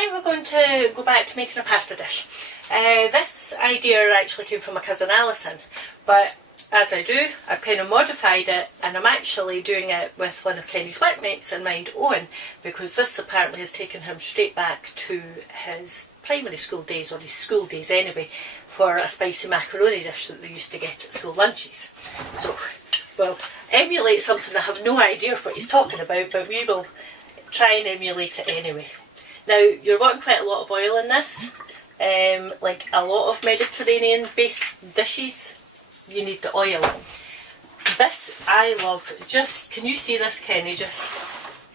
Tonight we're going to go back to making a pasta dish. This idea actually came from my cousin Alison, but as I do, I've kind of modified it, and I'm actually doing it with one of Kenny's workmates in mind, Owen, because this apparently has taken him straight back to his primary school days, or his school days anyway, for a spicy macaroni dish that they used to get at school lunches. So we'll emulate something I have no idea what he's talking about, but we will try and emulate it anyway. Now, you're wanting quite a lot of oil in this. Like a lot of Mediterranean based dishes, you need the oil. This I love. Just, can you see this, Kenny? Just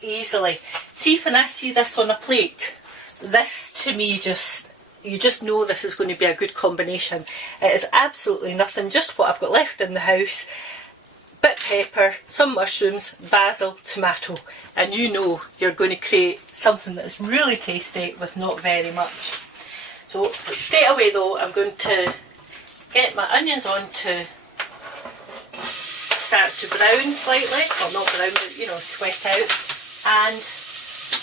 easily. See, when I see this on a plate, this to me just, you just know this is going to be a good combination. It is absolutely nothing, just what I've got left in the house. Bit pepper, some mushrooms, basil, tomato, and you know you're going to create something that's really tasty with not very much. So straight away though, I'm going to get my onions on to start to brown slightly, well not brown but you know, sweat out, and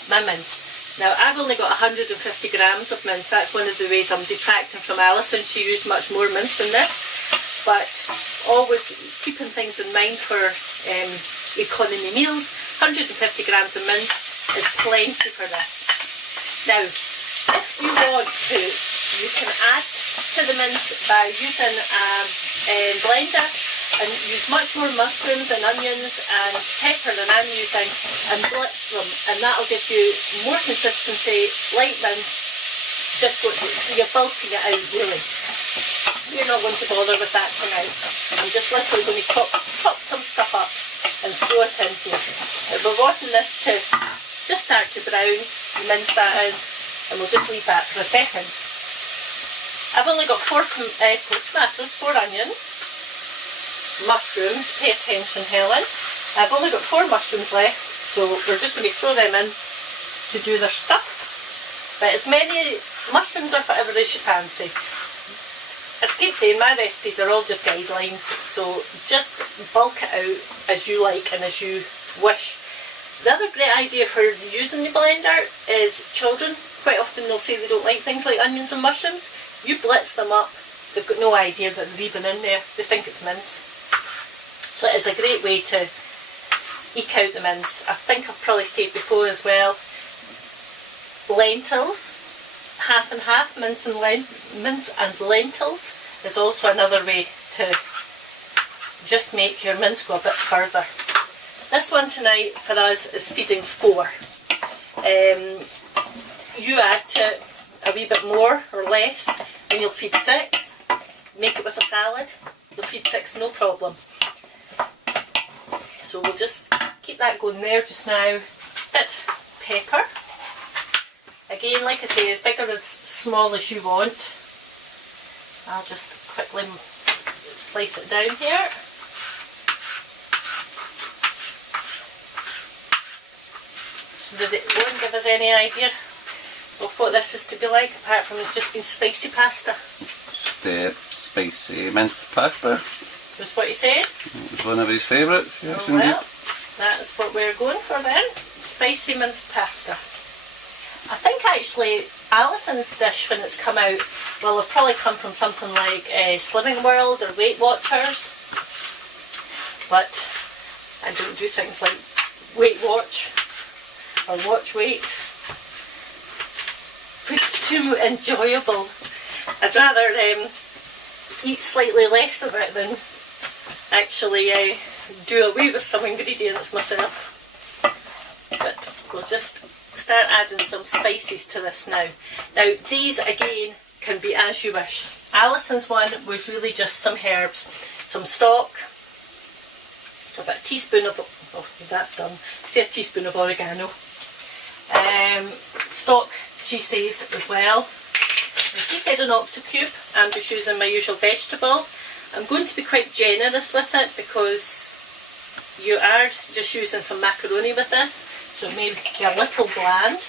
my mince. Now I've only got 150 grams of mince. That's one of the ways I'm detracting from Alison. She used much more mince than this, but always keeping things in mind for economy meals. 150 grams of mince is plenty for this. Now if you want to, you can add to the mince by using a blender and use much more mushrooms and onions and pepper than I'm using, and blitz them, and that'll give you more consistency, light mince, just so you're bulking it out really. You're not going to bother with that tonight. I'm just literally going to chop some stuff up and throw it in here. But we're wanting this to just start to brown, the mince that is, and we'll just leave that for a second. I've only got 4 tomatoes, 4 onions, mushrooms, pay attention Helen. I've only got 4 mushrooms left, so we're just going to throw them in to do their stuff. But as many mushrooms or whatever as you fancy. As I keep saying, my recipes are all just guidelines, so just bulk it out as you like and as you wish. The other great idea for using the blender is children. Quite often they'll say they don't like things like onions and mushrooms. You blitz them up, they've got no idea that they're even in there, they think it's mince. So it is a great way to eke out the mince. I think I've probably said before as well, lentils, half and half, mince and lentils is also another way to just make your mince go a bit further. This one tonight for us is feeding 4. You add to it a wee bit more or less and you'll feed 6. Make it with a salad, you'll feed 6 no problem. So we'll just keep that going there just now. Bit pepper. Again, like I say, as big or as small as you want. I'll just quickly slice it down here. So did it won't give us any idea of what this is to be like, apart from it just being spicy pasta. Spicy mince pasta. Was what you said? It was one of his favourites, yes oh, indeed. Well, that's what we're going for then. Spicy minced pasta. I think actually Alison's dish when it's come out will have probably come from something like Slimming World or Weight Watchers, but I don't do things like Weight Watch or Watch Weight. It's too enjoyable. I'd rather eat slightly less of it than actually do away with some ingredients myself. But we'll just start adding some spices to this now. Now these again can be as you wish. Alison's one was really just some herbs, some stock, so about a teaspoon of, oh that's done, say a teaspoon of oregano, stock she says as well. And she said an octocube. I'm just using my usual vegetable. I'm going to be quite generous with it because you are just using some macaroni with this, so it may be a little bland.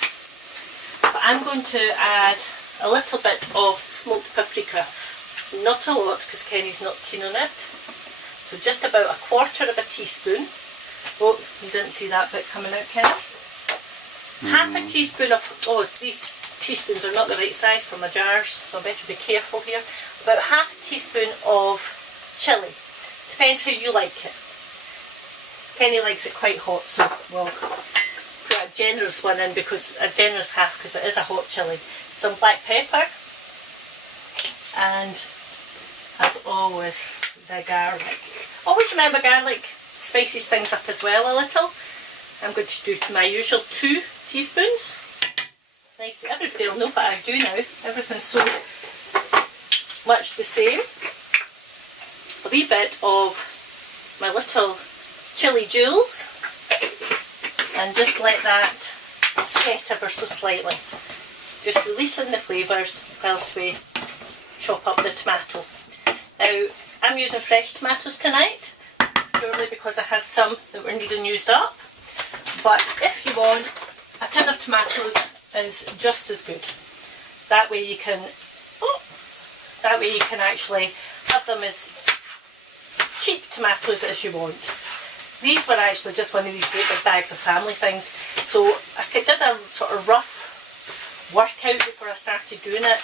But I'm going to add a little bit of smoked paprika. Not a lot because Kenny's not keen on it. So just about 1/4 of a teaspoon. Oh, you didn't see that bit coming out, Kenneth. Half a teaspoon of, oh these teaspoons are not the right size for my jars, so I better be careful here. About half a teaspoon of chilli. Depends how you like it. Penny likes it quite hot, so we'll put a generous one in, because a generous half, because it is a hot chilli. Some black pepper, and as always, the garlic. Always remember garlic spices things up as well a little. I'm going to do my usual 2 teaspoons. Nice, everybody will know what I do now. Everything's so much the same. A wee bit of my little chilli jewels, and just let that sweat ever so slightly. Just releasing the flavours whilst we chop up the tomato. Now, I'm using fresh tomatoes tonight, purely because I had some that were needing used up. But if you want, a tin of tomatoes is just as good. That way you can, actually have them as cheap tomatoes as you want. These were actually just one of these great big bags of family things. So I did a sort of rough workout before I started doing it,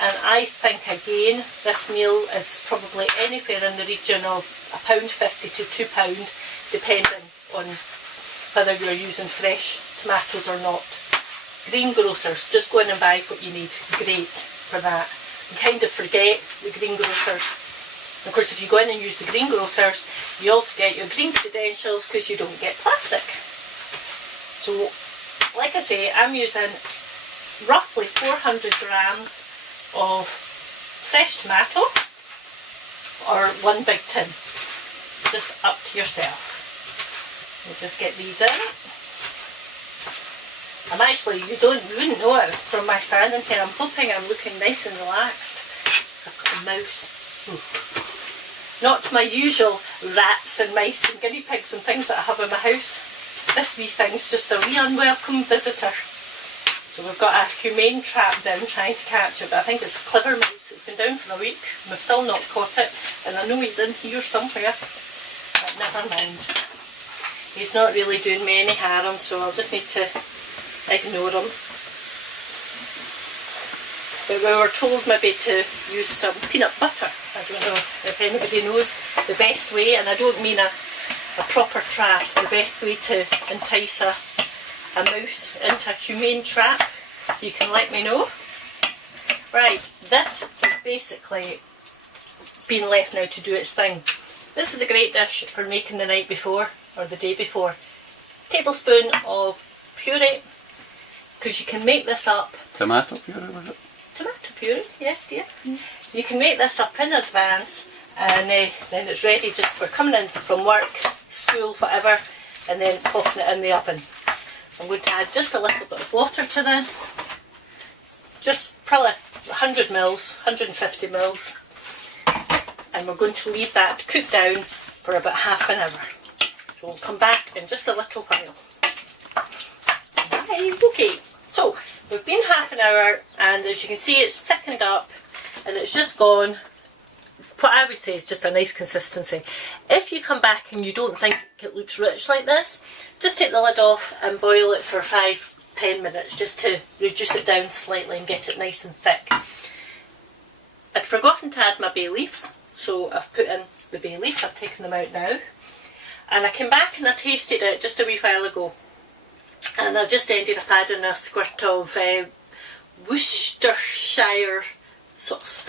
and I think again this meal is probably anywhere in the region of £1.50 to £2, depending on whether you're using fresh tomatoes or not. Greengrocers, just go in and buy what you need. Great for that. You kind of forget the greengrocers. Of course, if you go in and use the greengrocers, you also get your green credentials, because you don't get plastic. So, like I say, I'm using roughly 400 grams of fresh tomato, or 1 big tin. Just up to yourself. We'll just get these in. I'm actually, you wouldn't know it from my standing here. I'm hoping I'm looking nice and relaxed. I've got a mouse. Ooh. Not my usual rats and mice and guinea pigs and things that I have in my house. This wee thing's just a wee unwelcome visitor. So we've got a humane trap down trying to catch it, but I think it's a clever mouse. It's been down for a week and we've still not caught it, and I know he's in here somewhere, but never mind. He's not really doing me any harm, so I'll just need to ignore him. But we were told maybe to use some peanut butter. I don't know if anybody knows the best way, and I don't mean a proper trap, the best way to entice a mouse into a humane trap. You can let me know. Right, this is basically being left now to do its thing. This is a great dish for making the night before or the day before. Tablespoon of puree, because you can make this up. Tomato puree, was it? Tomato puree, yes dear. You can make this up in advance, and then it's ready just for coming in from work, school, whatever, and then popping it in the oven. I'm going to add just a little bit of water to this, just probably 100 mils, 150 mils, and we're going to leave that cook down for about half an hour. So we'll come back in just a little while. Right, okay, so we've been half an hour, and as you can see it's thickened up and it's just gone, what I would say is just a nice consistency. If you come back and you don't think it looks rich like this, just take the lid off and boil it for 5-10 minutes just to reduce it down slightly and get it nice and thick. I'd forgotten to add my bay leaves, so I've put in the bay leaves. I've taken them out now, and I came back and I tasted it just a wee while ago, and I just ended up adding a squirt of Worcestershire sauce.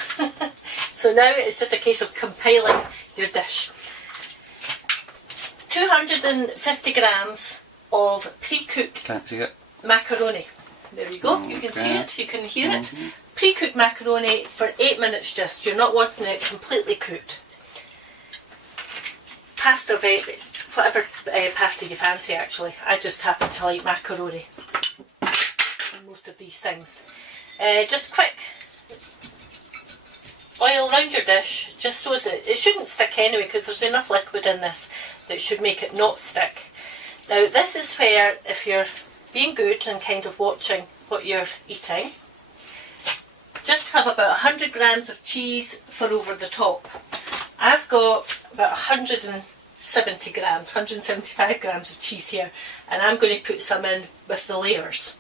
So now it's just a case of compiling your dish. 250 grams of pre-cooked Can't see it. macaroni. There you go, you can see it, you can hear it. Pre-cooked macaroni for 8 minutes just. You're not wanting it completely cooked. Pasta, whatever pasta you fancy actually. I just happen to like macaroni in most of these things. Just quick oil around your dish, just so it shouldn't stick anyway, because there's enough liquid in this that should make it not stick. Now this is where, if you're being good and kind of watching what you're eating, just have about 100 grams of cheese for over the top. I've got about 170 grams, 175 grams of cheese here, and I'm going to put some in with the layers.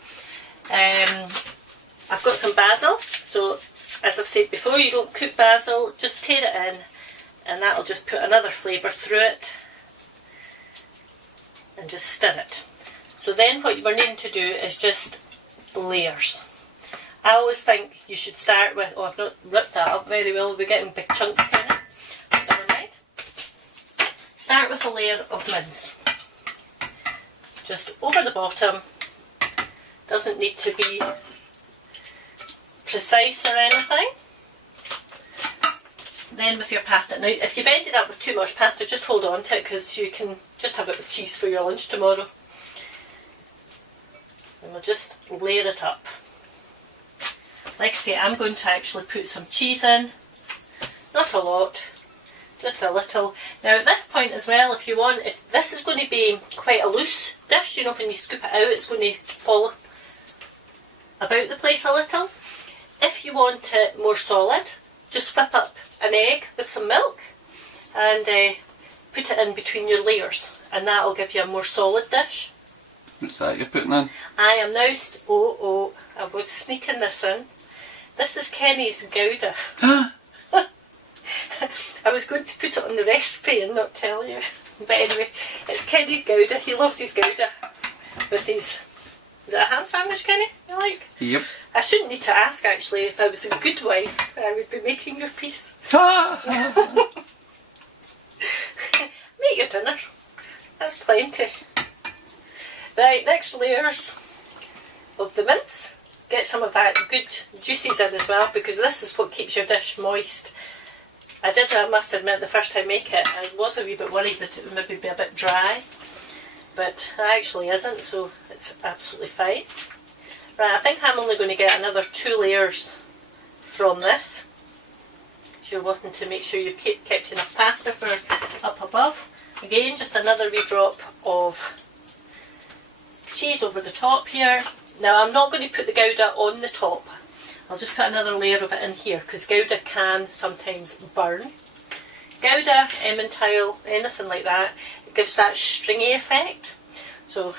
I've got some basil, so as I've said before, you don't cook basil, just tear it in, and that'll just put another flavour through it, and just stir it. So then what we're needing to do is just layers. I always think you should start with, oh, I've not ripped that up very well, we're getting big chunks in it, never mind. Start with a layer of mince, just over the bottom. Doesn't need to be precise or anything. Then with your pasta, now if you've ended up with too much pasta, just hold on to it, because you can just have it with cheese for your lunch tomorrow. And we'll just layer it up. Like I say, I'm going to actually put some cheese in, not a lot, just a little. Now at this point as well, if you want, if this is going to be quite a loose dish, you know, when you scoop it out it's going to fall about the place a little. If you want it more solid, just whip up an egg with some milk and put it in between your layers, and that will give you a more solid dish. What's that you're putting in? I am now, I was sneaking this in. This is Kenny's Gouda. I was going to put it on the recipe and not tell you. But anyway, it's Kenny's Gouda. He loves his Gouda with his... Is it a ham sandwich, Kenny, you like? Yep. I shouldn't need to ask, actually. If I was a good wife, I would be making your piece. Make your dinner. That's plenty. Right, next layers of the mince. Get some of that good juices in as well, because this is what keeps your dish moist. I must admit, the first time I make it, I was a wee bit worried that it would maybe be a bit dry, but it actually isn't, so it's absolutely fine. Right, I think I'm only going to get another 2 layers from this. So you're wanting to make sure you've kept enough pasta for up above. Again, just another wee drop of cheese over the top here. Now I'm not going to put the Gouda on the top. I'll just put another layer of it in here, because Gouda can sometimes burn. Gouda, Emmentaler, anything like that, it gives that stringy effect. So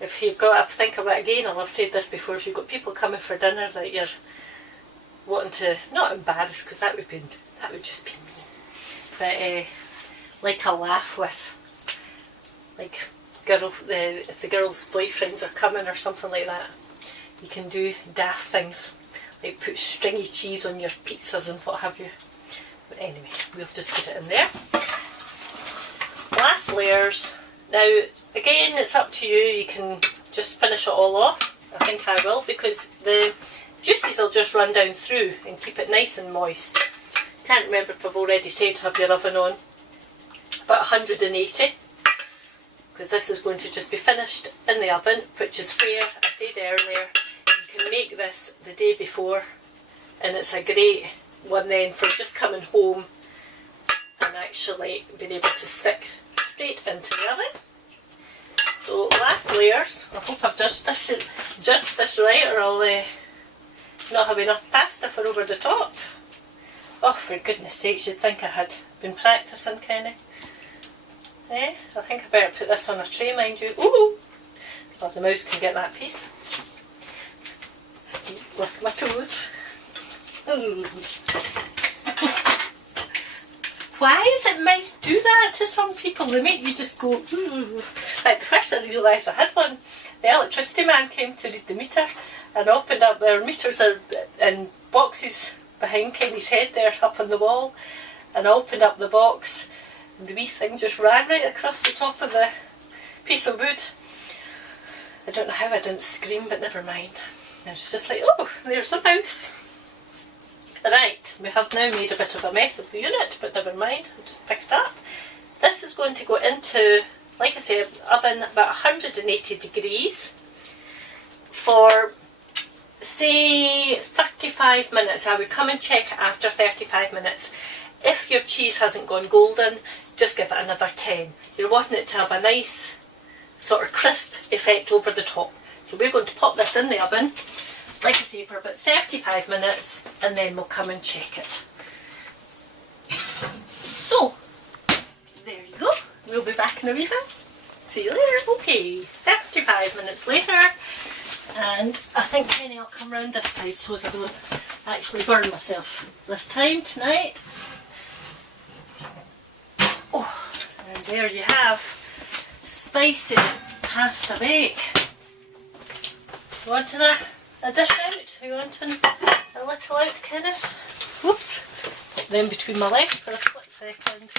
if you've got to think of it again, I've said this before, if you've got people coming for dinner that you're wanting to, not embarrass, because that would just be mean, but like a laugh with, like if the girls' boyfriends are coming or something like that, you can do daft things, like put stringy cheese on your pizzas and what have you. But anyway, we'll just put it in there. Last layers. Now again, it's up to you, you can just finish it all off. I think I will, because the juices will just run down through and keep it nice and moist. Can't remember if I've already said to have your oven on, about 180, because this is going to just be finished in the oven, which is where, I said earlier, you can make this the day before, and it's a great one then for just coming home and actually being able to stick straight into the oven. So last layers. I hope I've judged this right, or I'll not have enough pasta for over the top. Oh, for goodness sakes, you'd think I had been practising, Kenny. I think I better put this on a tray, mind you. Ooh! Well, the mouse can get that piece. Lift my toes. Ooh. Why is it mice do that to some people? They make you just go, ooh. Like the first I realised I had one, the electricity man came to read the meter and opened up, their meters are in boxes behind Kenny's head there up on the wall, and I opened up the box and the wee thing just ran right across the top of the piece of wood. I don't know how I didn't scream, but never mind. I was just like, oh, there's a mouse. Right, we have now made a bit of a mess of the unit, but never mind, I'll just pick it up. This is going to go into, like I say, oven about 180 degrees for, say, 35 minutes. I would come and check it after 35 minutes. If your cheese hasn't gone golden, just give it another 10. You're wanting it to have a nice sort of crisp effect over the top. So we're going to pop this in the oven, like I say, for about 35 minutes, and then we'll come and check it. So, there you go. We'll be back in a wee bit. See you later. Okay, 35 minutes later. And I think Penny will come round this side so as I don't actually burn myself this time tonight. Oh, and there you have spicy pasta bake. You wanting a dish out? You wanting a little out, Kenneth? Whoops. Put them between my legs for a split second.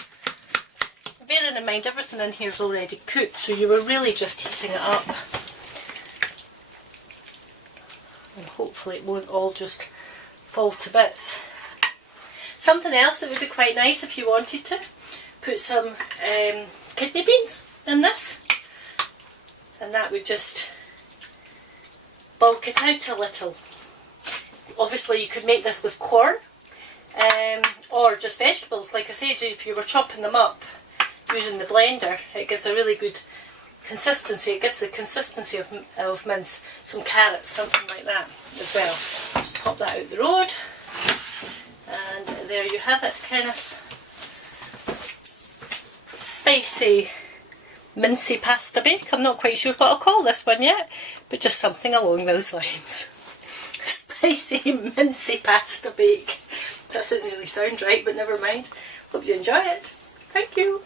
Bearing in mind everything in here is already cooked, so you were really just heating it up. And hopefully it won't all just fall to bits. Something else that would be quite nice if you wanted to, put some kidney beans in this, and that would just bulk it out a little. Obviously you could make this with corn or just vegetables. Like I said, if you were chopping them up using the blender, it gives a really good consistency. It gives the consistency of mince. Some carrots, something like that as well. Just pop that out the road, and there you have it, Kenneth's spicy mincy pasta bake. I'm not quite sure what I'll call this one yet, but just something along those lines. Spicy mincy pasta bake. Doesn't really sound right, but never mind. Hope you enjoy it. Thank you.